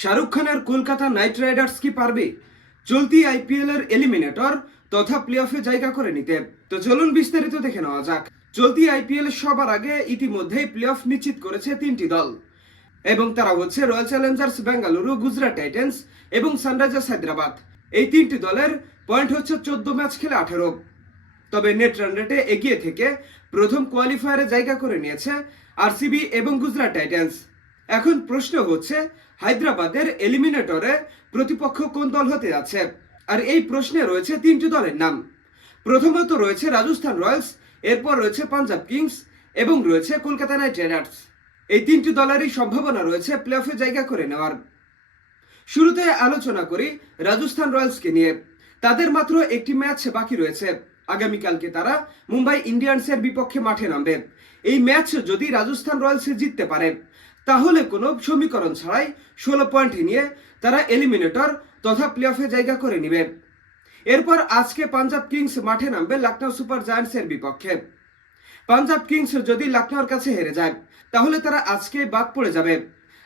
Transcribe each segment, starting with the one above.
শাহরুখ খানের Kolkata night Riders কি পারবে চলতি আইপিএল এর এলিমিনেটর তথা প্লে অফে জায়গা করে নিতে? তো চলুন বিস্তারিত দেখে নেওয়া যাক। চলতি আইপিএল সবার আগে ইতিমধ্যেই প্লে অফ নিশ্চিত করেছে তিনটি দল, এবং তারা হচ্ছে royal Challengers Bengaluru, Gujarat Titans এবং সানরাইজার্স হায়দ্রাবাদ। এই তিনটি দলের পয়েন্ট হচ্ছে 14 ম্যাচ খেলে 18। তবে নেট রান রেটে এগিয়ে থেকে প্রথম কোয়ালিফায়ারে জায়গা করে নিয়েছে আরসিবি এবং গুজরাট টাইটান্স। এখন প্রশ্ন হচ্ছে, হায়দ্রাবাদের এলিমিনেটরে প্রতিপক্ষ কোন দল হতে যাচ্ছে? আর এই প্রশ্নে রয়েছে তিনটি দলের নাম। প্রথমত রয়েছে রাজস্থান রয়্যালস, এরপর রয়েছে পাঞ্জাব কিংস এবং রয়েছে কলকাতা নাইট রাইডার্স। এই তিনটি দলেরই সম্ভাবনা রয়েছে প্লে অফে জায়গা করে নেওয়ার। শুরুতে আলোচনা করি রাজস্থান রয়্যালসকে নিয়ে। তাদের মাত্র একটি ম্যাচ বাকি রয়েছে। আগামীকালকে তারা মুম্বাই ইন্ডিয়ান্সের বিপক্ষে মাঠে নামবে। এই ম্যাচ যদি রাজস্থান রয়্যালস জিততে পারে, তাহলে কোনো সমীকরণ ছাড়াই 16 পয়েন্ট নিয়ে তারা এলিমিনেটর তথা প্লে অফে জায়গা করে নেবে। এরপর আজকে পাঞ্জাব কিংস মাঠে নামবে লখনৌ সুপার জায়ান্টসের বিপক্ষে। পাঞ্জাব কিংস যদি লখনৌর কাছে হেরে যায়, তাহলে তারা আজকে বাদ পড়ে যাবে।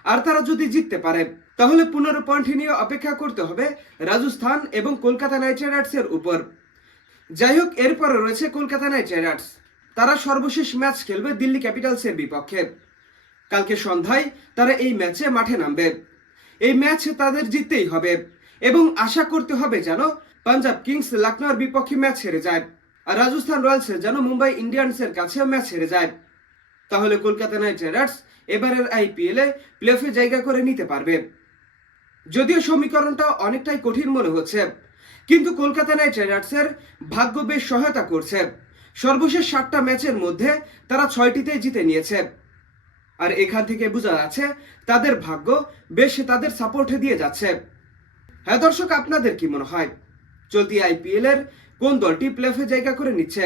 আর তারা যদি জিততে পারে, তাহলে 15 পয়েন্ট নিয়ে অপেক্ষা করতে হবে রাজস্থান এবং কলকাতা নাইট রাইডার্সের উপর। যাই হোক, এরপরে রয়েছে কলকাতা নাইট রাইডার্স। তারা সর্বশেষ ম্যাচ খেলবে দিল্লি ক্যাপিটালসের বিপক্ষে। কালকে সন্ধ্যায় তারা এই ম্যাচে মাঠে নামবে। এই ম্যাচ তাদের জিততেই হবে এবং আশা করতে হবে যেন পাঞ্জাব কিংস লখনৌর বিপক্ষে ম্যাচ হেরে যায়, আর রাজস্থান রয়্যালস যেন মুম্বাই ইন্ডিয়ান্সের কাছে ম্যাচ হেরে যায়। তাহলে কলকাতা নাইট রাইডার্স এবারের আইপিএলে প্লে অফে জায়গা করে নিতে পারবে। যদিও সমীকরণটা অনেকটাই কঠিন মনে হচ্ছে, কিন্তু কলকাতা নাইট রাইডার্সের ভাগ্য বেশ সহায়তা করছে। সর্বশেষ 7টা ম্যাচের মধ্যে তারা 6টিতে জিতে নিয়েছে। আর এখান থেকে বোঝা যাচ্ছে তাদের ভাগ্য বেশ তাদের সাপোর্টে দিয়ে যাচ্ছে। হ্যাঁ দর্শক, আপনাদের কি মনে হয় চলতি আইপিএল এর কোন দলটি প্লে অফে জায়গা করে নিচ্ছে?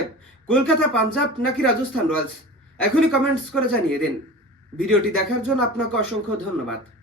কলকাতা, পাঞ্জাব নাকি রাজস্থান রয়্যালস? এখনই কমেন্টস করে জানিয়ে দিন। ভিডিওটি দেখার জন্য আপনাকে অসংখ্য ধন্যবাদ।